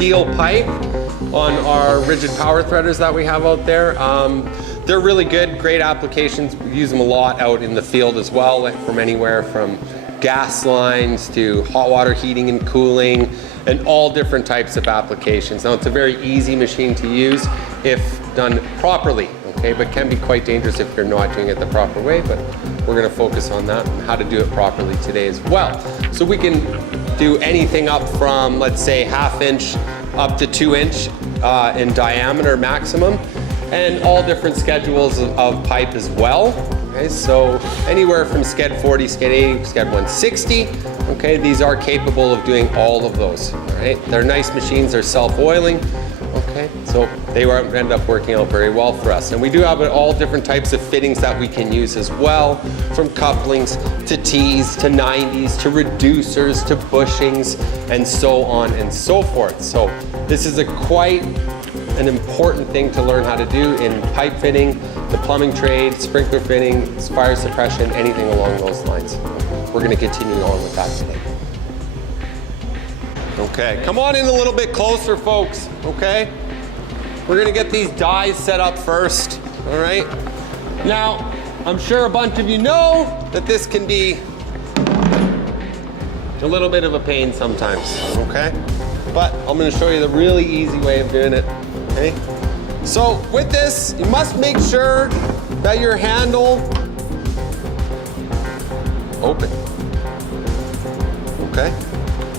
steel pipe on our rigid power threaders that we have out there. They're really good, great applications. We use them a lot out in the field as well, like from anywhere from gas lines to hot water heating and cooling, and all different types of applications. Now, it's a very easy machine to use if done properly, okay, but can be quite dangerous if you're not doing it the proper way, but we're gonna focus on that and how to do it properly today as well. So we can do anything up from, let's say, 1/2 inch up to 2 inch in diameter maximum, and all different schedules of pipe as well. Okay, so anywhere from Sked 40, Sked 80, Sked 160. Okay, these are capable of doing all of those. All right, they're nice machines. They're self-oiling. Okay, so they end up working out very well for us. And we do have all different types of fittings that we can use as well, from couplings to T's to 90s to reducers to bushings and so on and so forth. So this is quite an important thing to learn how to do in pipe fitting, the plumbing trade, sprinkler fitting, fire suppression, anything along those lines. We're going to continue on with that today. Okay, come on in a little bit closer, folks, okay? We're going to get these dies set up first, all right? Now, I'm sure a bunch of you know that this can be a little bit of a pain sometimes, okay? But I'm going to show you the really easy way of doing it. Okay. So with this, you must make sure that your handle open. Okay.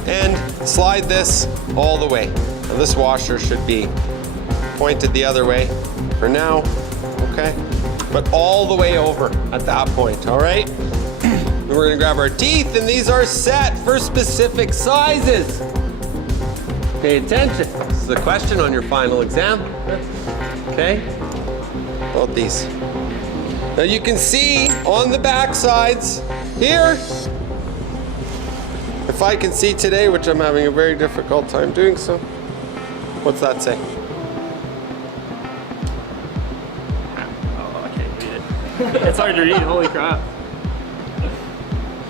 And slide this all the way. Now this washer should be pointed the other way for now. Okay. But all the way over at that point. All right. Then we're going to grab our teeth, and these are set for specific sizes. Pay attention. This is a question on your final exam. Okay? About these. Now you can see on the back sides here, if I can see today, which I'm having a very difficult time doing so, what's that say? Oh, I can't read it. It's hard to read, holy crap.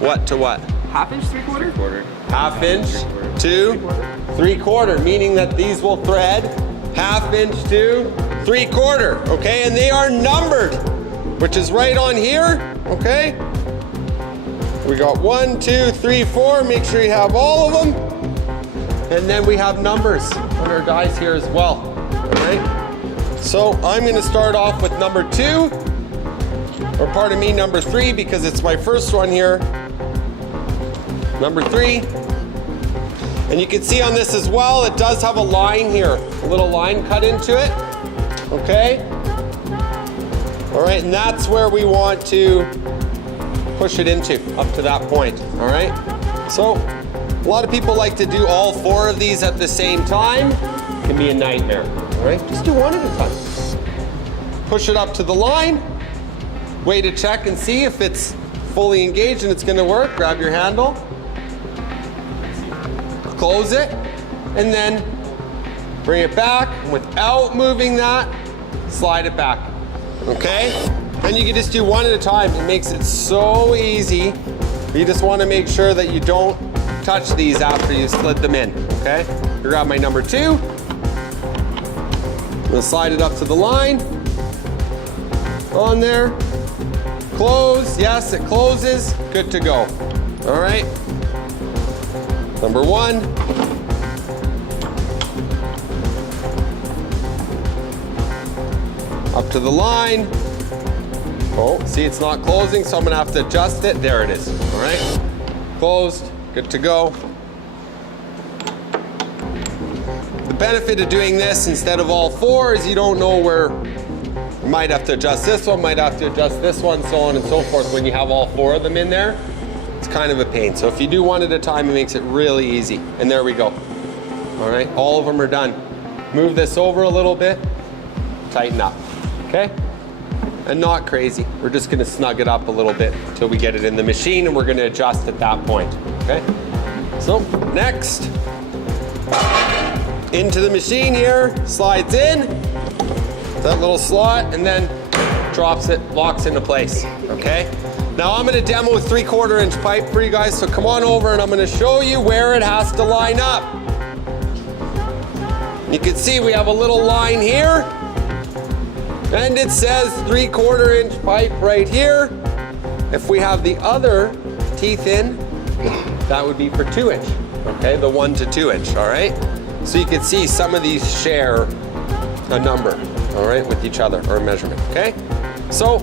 What to what? 1/2 inch, 3/4? 3/4. 1/2 inch to 3/4, meaning that these will thread 1/2 inch to 3/4, okay? And they are numbered, which is right on here, okay? We got 1, 2, 3, 4. Make sure you have all of them. And then we have numbers on our dies here as well, all right? So I'm gonna start off with number 2, or pardon me, number 3, because it's my first one here. Number 3. And you can see on this as well, it does have a line here, a little line cut into it, okay? All right, and that's where we want to push it into, up to that point, all right? So, a lot of people like to do all 4 of these at the same time. It can be a nightmare, all right? Just do one at a time. Push it up to the line, wait to check and see if it's fully engaged and it's gonna work. Grab your handle, close it, and then bring it back. Without moving that, slide it back, okay? And you can just do one at a time. It makes it so easy. You just wanna make sure that you don't touch these after you slid them in, okay? You grab my number 2, I'm gonna slide it up to the line, on there, close, yes, it closes, good to go, all right? Number 1. Up to the line. Oh, see, it's not closing, so I'm gonna have to adjust it. There it is, all right? Closed, good to go. The benefit of doing this instead of all 4 is you don't know where you might have to adjust this one, might have to adjust this one, so on and so forth. When you have all 4 of them in there, it's kind of a pain. So if you do one at a time, it makes it really easy. And there we go. All right, all of them are done. Move this over a little bit, tighten up, okay? And not crazy. We're just gonna snug it up a little bit until we get it in the machine, and we're gonna adjust at that point, okay? So next, into the machine here, slides in, that little slot, and then drops it, locks into place, okay? Now I'm gonna demo a 3/4 inch pipe for you guys, so come on over and I'm gonna show you where it has to line up. You can see we have a little line here, and it says 3/4 inch pipe right here. If we have the other teeth in, that would be for 2 inch, okay? The 1 to 2 inch, all right? So you can see some of these share a number, all right, with each other, or a measurement, okay? So,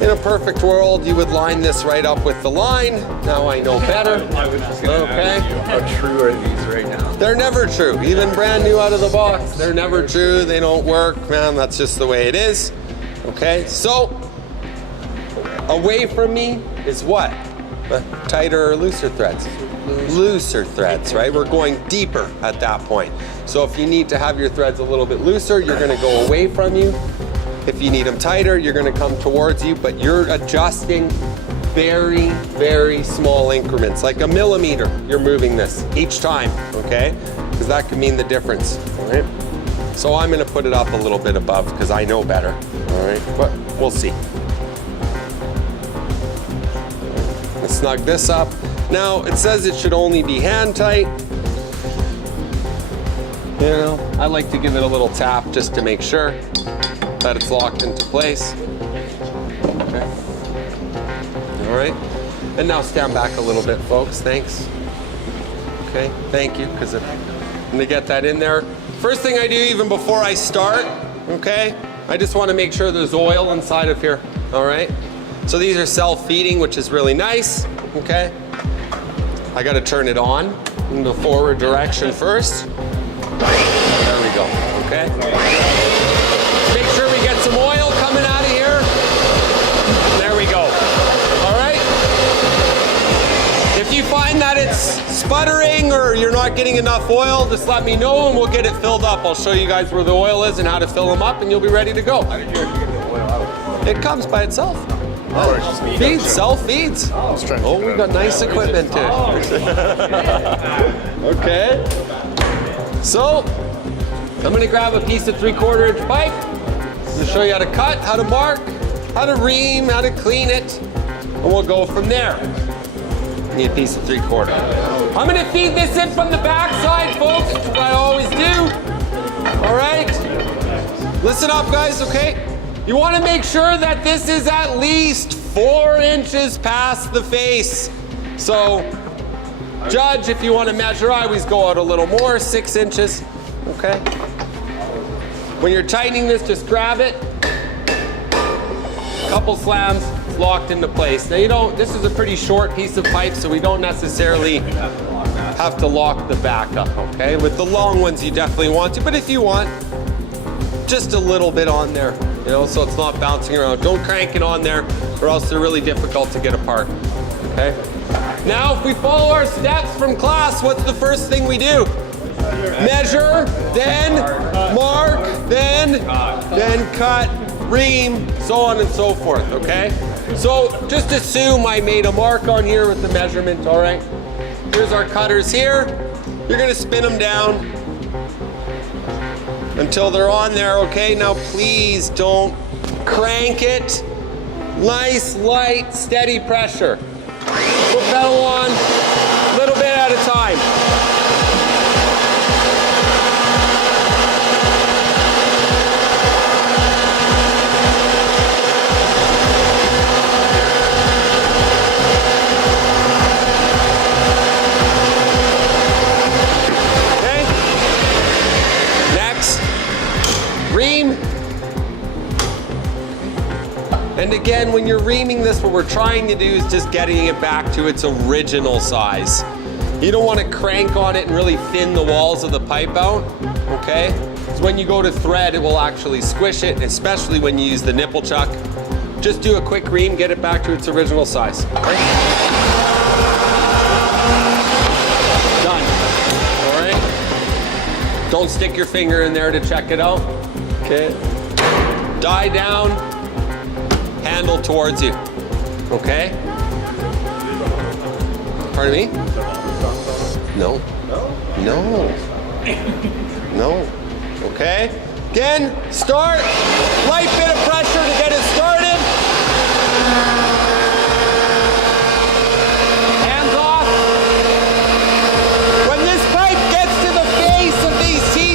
in a perfect world, you would line this right up with the line. Now I know better. I was just gonna Okay. ask you, how true are these right now? They're never true, even brand new out of the box. They're never true, they don't work, man, that's just the way it is. Okay, so, away from me is what? Tighter or looser threads? Looser threads, right? We're going deeper at that point. So if you need to have your threads a little bit looser, you're gonna go away from you. If you need them tighter, you're gonna come towards you, but you're adjusting very, very small increments, like a millimeter. You're moving this each time, okay? Because that could mean the difference, all right? So I'm gonna put it up a little bit above because I know better, all right? But we'll see. Let's snug this up. Now, it says it should only be hand tight. You know, I like to give it a little tap just to make sure that it's locked into place. Okay. All right. And now stand back a little bit, folks. Thanks. Okay. Thank you, because I'm going to get that in there. First thing I do, even before I start, okay, I just want to make sure there's oil inside of here. All right. So these are self-feeding, which is really nice. Okay. I got to turn it on in the forward direction first. There we go. Okay. Make sure we get some oil coming out of here. There we go. All right. If you find that it's sputtering or you're not getting enough oil, just let me know and we'll get it filled up. I'll show you guys where the oil is and how to fill them up, and you'll be ready to go. How did you actually get the oil out? It comes by itself. Oh, it's just Feeds, self-feeds. Oh, we got nice equipment too. Okay. So, I'm gonna grab a piece of 3/4 inch pipe. I'm gonna show you how to cut, how to mark, how to ream, how to clean it, and we'll go from there. Need a piece of 3/4. I'm gonna feed this in from the back side, folks, which I always do. All right? Listen up, guys, okay? You wanna make sure that this is at least 4 inches past the face. So, judge if you wanna measure. I always go out a little more, 6 inches, okay? When you're tightening this, just grab it. Couple slams, it's locked into place. Now you don't, this is a pretty short piece of pipe, so we don't necessarily have to lock the back up, okay? With the long ones, you definitely want to, but if you want, just a little bit on there, you know, so it's not bouncing around. Don't crank it on there, or else they're really difficult to get apart, okay? Now, if we follow our steps from class, what's the first thing we do? Measure, then mark, then cut, ream, so on and so forth, okay? So just assume I made a mark on here with the measurement, all right? Here's our cutters here. You're gonna spin them down until they're on there, okay? Now please don't crank it. Nice, light, steady pressure. Foot pedal on, a little bit at a time. Ream. And again, when you're reaming this, what we're trying to do is just getting it back to its original size. You don't want to crank on it and really thin the walls of the pipe out, okay? Because when you go to thread, it will actually squish it, especially when you use the nipple chuck. Just do a quick ream, get it back to its original size, okay? Done, all right? Don't stick your finger in there to check it out. Okay. Die down, handle towards you. Okay? Pardon me? No. No. No. Okay? Again, start. Light bit of pressure to get it started. Hands off. When this pipe gets to the face of these teeth,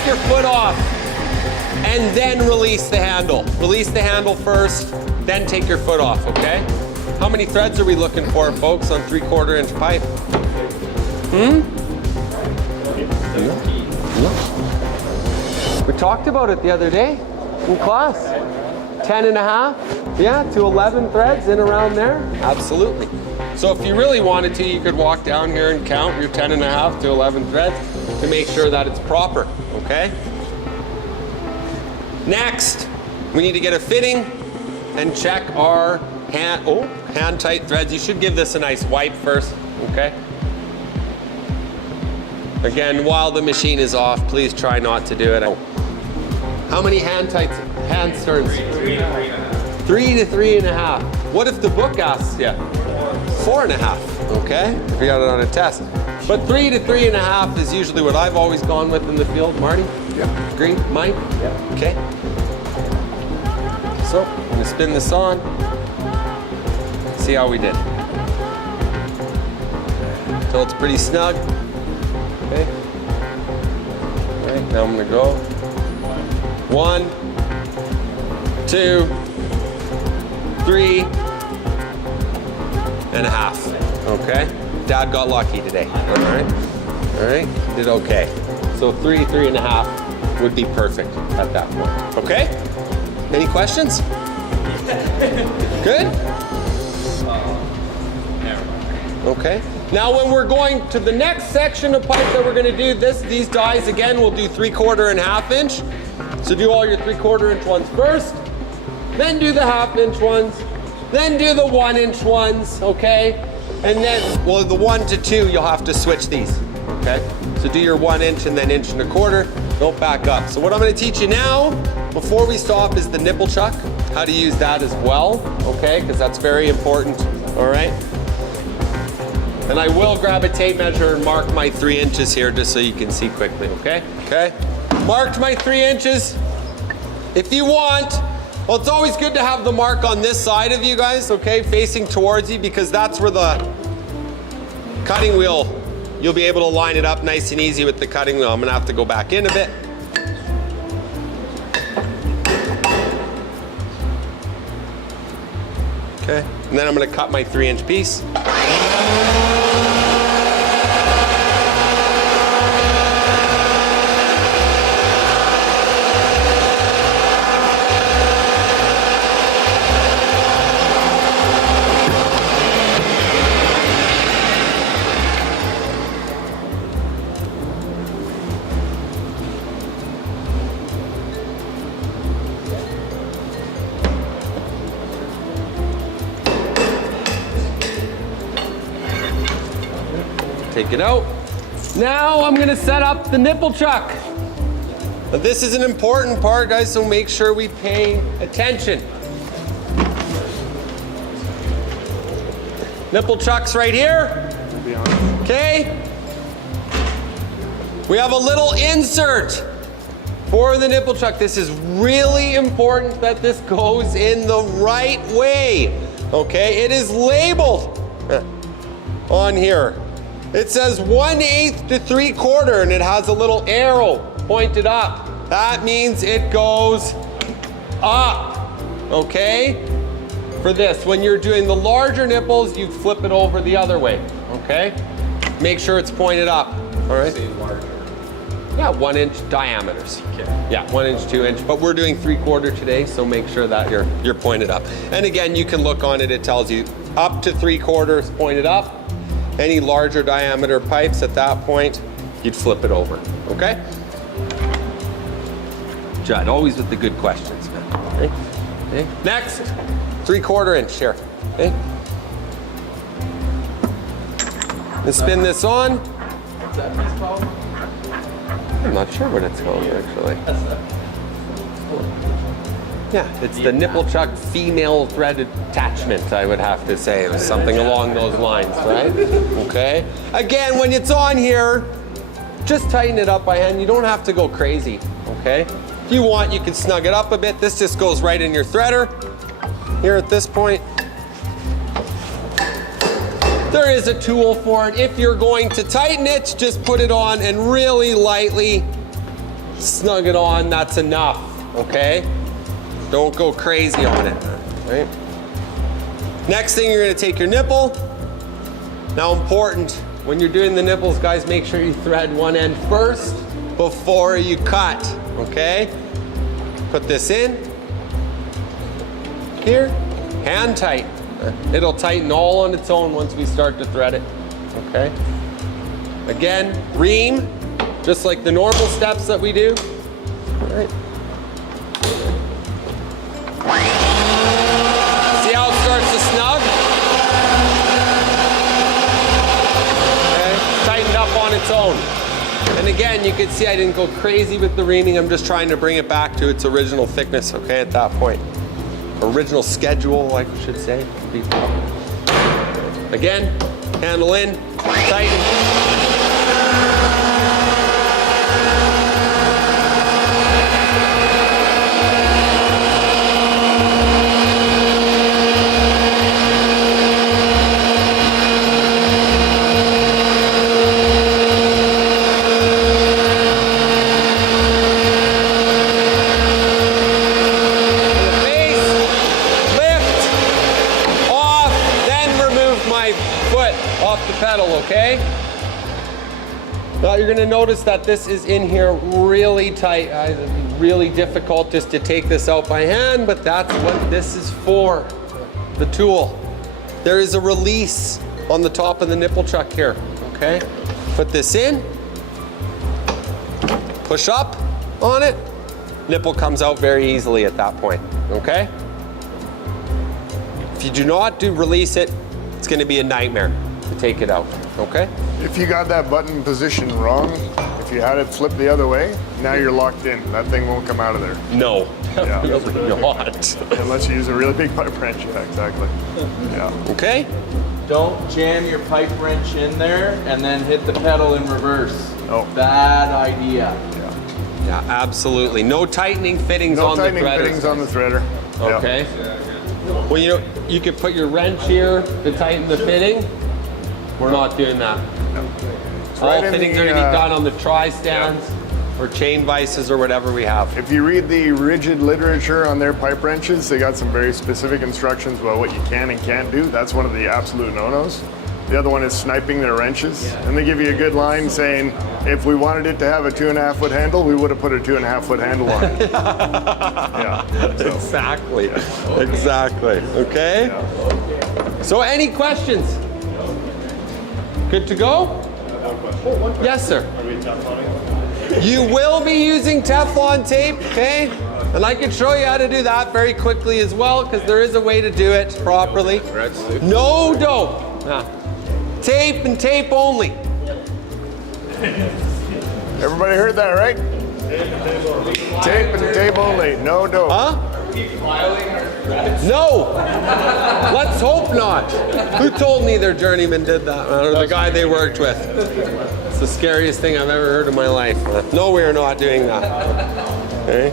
take your foot off and then release the handle. Release the handle first, then take your foot off, okay? How many threads are we looking for, folks, on 3/4 inch pipe? We talked about it the other day in class. 10.5, yeah, to 11 threads in around there. Absolutely. So if you really wanted to, you could walk down here and count your 10.5 to 11 threads to make sure that it's proper, okay? Next, we need to get a fitting and check our hand tight threads. You should give this a nice wipe first, okay? Again, while the machine is off, please try not to do it. How many hand turns? 3 to 3.5. What if the book asks you? 4.5, okay? If you got it on a test. But 3 to 3.5 is usually what I've always gone with in the field. Marty? Yeah. Agree? Mike? Yeah. Okay. So, I'm gonna spin this on. See how we did. Until it's pretty snug. Okay. All right, now I'm gonna go. 1, 2, 3.5. Okay. Dad got lucky today. All right. All right. Did okay. So 3.5 would be perfect at that point. Okay. Any questions? Good. Okay. Now when we're going to the next section of pipe that we're going to do these dies again, we'll do 3/4 and 1/2 inch. So do all your 3/4 inch ones first, then do the 1/2 inch ones, then do the 1 inch ones, okay? And then, well, the 1 to 2, you'll have to switch these, okay? So do your 1 inch and then 1.25 inch, don't back up. So what I'm going to teach you now, before we stop, is the nipple chuck, how to use that as well, okay? Because that's very important, all right? And I will grab a tape measure and mark my 3 inches here just so you can see quickly, okay? Okay? Marked my 3 inches. If you want, well, it's always good to have the mark on this side of you guys, okay? Facing towards you, because that's where the cutting wheel, you'll be able to line it up nice and easy with the cutting wheel. I'm gonna have to go back in a bit. Okay, and then I'm gonna cut my 3 inch piece. Take it out. Now I'm gonna set up the nipple chuck. Now this is an important part, guys, so make sure we pay attention. Nipple chuck's right here. Okay. We have a little insert for the nipple chuck. This is really important that this goes in the right way. Okay, it is labeled on here. It says 1/8 to 3/4, and it has a little arrow pointed up. That means it goes up, okay? For this, when you're doing the larger nipples, you flip it over the other way, okay? Make sure it's pointed up, all right? Yeah, 1 inch diameters. Yeah, 1 inch, 2 inch, but we're doing 3/4 today, so make sure that you're pointed up. And again, you can look on it, it tells you up to 3/4 pointed up. Any larger diameter pipes at that point, you'd flip it over, okay? Judd, always with the good questions, man. Okay. Okay. Next, 3/4 inch here, okay? Let's spin this on. What's that piece called? I'm not sure what it's called, actually. Yeah, it's the nipple chuck female thread attachment, I would have to say. It was something along those lines, right? Okay. Again, when it's on here, just tighten it up by hand. You don't have to go crazy, okay? If you want, you can snug it up a bit. This just goes right in your threader here at this point. There is a tool for it. If you're going to tighten it, just put it on and really lightly snug it on, that's enough, okay? Don't go crazy on it, right? Next thing, you're gonna take your nipple. Now important, when you're doing the nipples, guys, make sure you thread one end first before you cut, okay? Put this in, here, hand tight. It'll tighten all on its own once we start to thread it, okay? Again, ream, just like the normal steps that we do. All right. See how it starts to snug? Okay, tightened up on its own. And again, you can see I didn't go crazy with the reaming. I'm just trying to bring it back to its original thickness, okay, at that point. Original schedule, I should say. Again, handle in, tighten. Okay? Now you're gonna notice that this is in here really tight. It'd be really difficult just to take this out by hand, but that's what this is for, the tool. There is a release on the top of the nipple chuck here, okay? Put this in, push up on it, nipple comes out very easily at that point, okay? If you do not release it, it's gonna be a nightmare to take it out, okay? If you got that button position wrong, if you had it flipped the other way, now you're locked in. That thing won't come out of there. No, Yeah. definitely not. Unless you use a really big pipe wrench. Yeah, exactly. Yeah. Okay? Don't jam your pipe wrench in there and then hit the pedal in reverse. Oh. Bad idea. Yeah, absolutely. No tightening fittings No on the tightening threader. fittings on the threader. Yeah. Okay? Well, you know, you could put your wrench here to tighten the fitting. We're not doing that. All right in fittings the, are going to be done on the tri-stands or chain vices or whatever we have. If you read the rigid literature on their pipe wrenches, they got some very specific instructions about what you can and can't do. That's one of the absolute no-nos. The other one is sniping their wrenches. And they give you a good line saying, if we wanted it to have a 2.5 foot handle, we would have put a 2.5 foot handle on it. Yeah. So, Exactly. Exactly. Okay? So any questions? Good to go? Yes, sir. You will be using Teflon tape, okay? And I can show you how to do that very quickly as well, because there is a way to do it properly. No dope. Tape and tape only. everybody heard that, right? Tape and tape only, no dope. Huh? No. Let's hope not. Who told me their journeyman did that? Or the guy they worked with. It's the scariest thing I've ever heard in my life. No, we are not doing that. Okay.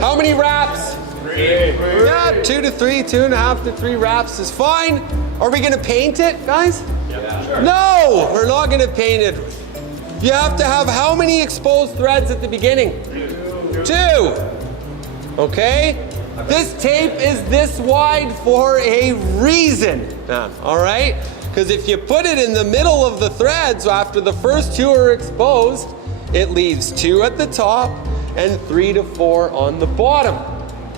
How many wraps? 3. Yeah, 2 to 3, 2.5 to 3 wraps is fine. Are we gonna paint it, guys? Yeah, sure. No, we're not gonna paint it. You have to have how many exposed threads at the beginning? 2. Okay? This tape is this wide for a reason. All right? Because if you put it in the middle of the threads after the first 2 are exposed, it leaves 2 at the top and 3 to 4 on the bottom,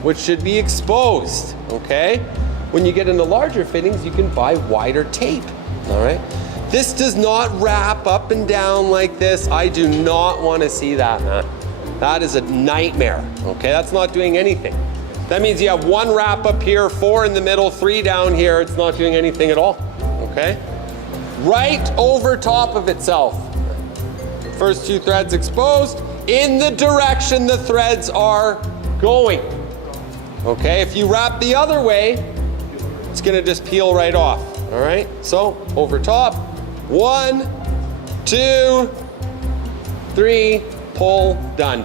which should be exposed. Okay? When you get into larger fittings, you can buy wider tape. All right? This does not wrap up and down like this. I do not want to see that, man. That is a nightmare, okay? That's not doing anything. That means you have 1 wrap up here, 4 in the middle, 3 down here. It's not doing anything at all, okay? Right over top of itself. First 2 threads exposed in the direction the threads are going, okay? If you wrap the other way, it's gonna just peel right off, all right? So, over top, 1, 2, 3, pull, done.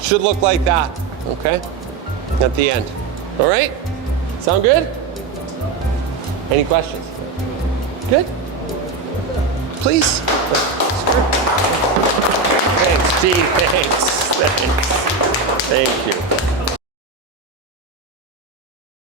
Should look like that, okay? At the end. All right? Sound good? Any questions? Good? Please? Thanks, G, thanks. Thank you.